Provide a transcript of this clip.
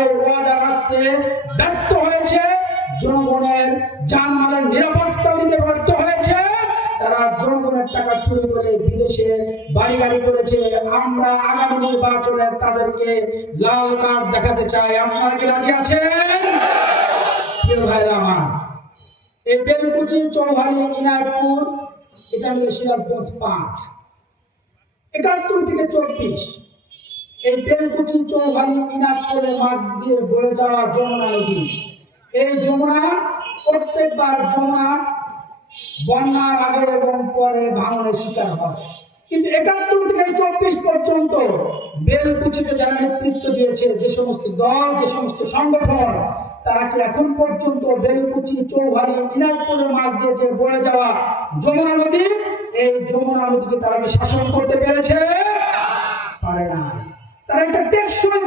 এই ওয়াদা রাখতে ব্যর্থ হয়েছে, জনগণের জানমালের নিরাপত্তা দিতে ব্যর্থ হয়েছে, তারা জনগণের টাকা চুরি করে বিদেশে বাড়ি বাড়ি করেছে। আমরা আগামী নির্বাচনে তাদেরকে লাল কার্ড দেখাতে চাই। আপনারা কি রাজি আছেন? প্রিয় ভাইরা আমার, এই বেলকুচি, চৌহালি, ইনায়তপুর, এটা হলো সিরাজগঞ্জ 5, 71 থেকে 24। এই বেলকুচি, চৌহালি, ইনায়তপুরের মাঝ দিয়ে বয়ে যাওয়া যমুনা নদী, এই যমুনা প্রত্যেকবার যমুনা বন্যার আগে এবং পরে ভাঙনের শিকার হয়। কিন্তু 71 থেকে 24 পর্যন্ত বেলকুচিতে যারা নেতৃত্ব দিয়েছে, যে সমস্ত দল, যে সমস্ত সংগঠন, তারা কি এখন পর্যন্ত বেলকুচি, চৌহালি, ইনায়তপুরের মাঝ দিয়ে যে বয়ে যাওয়া যমুনা নদী, এই যমুনা নদীকে তারা কি শাসন করতে পেরেছে? পারে না। তারা একটা টেকসই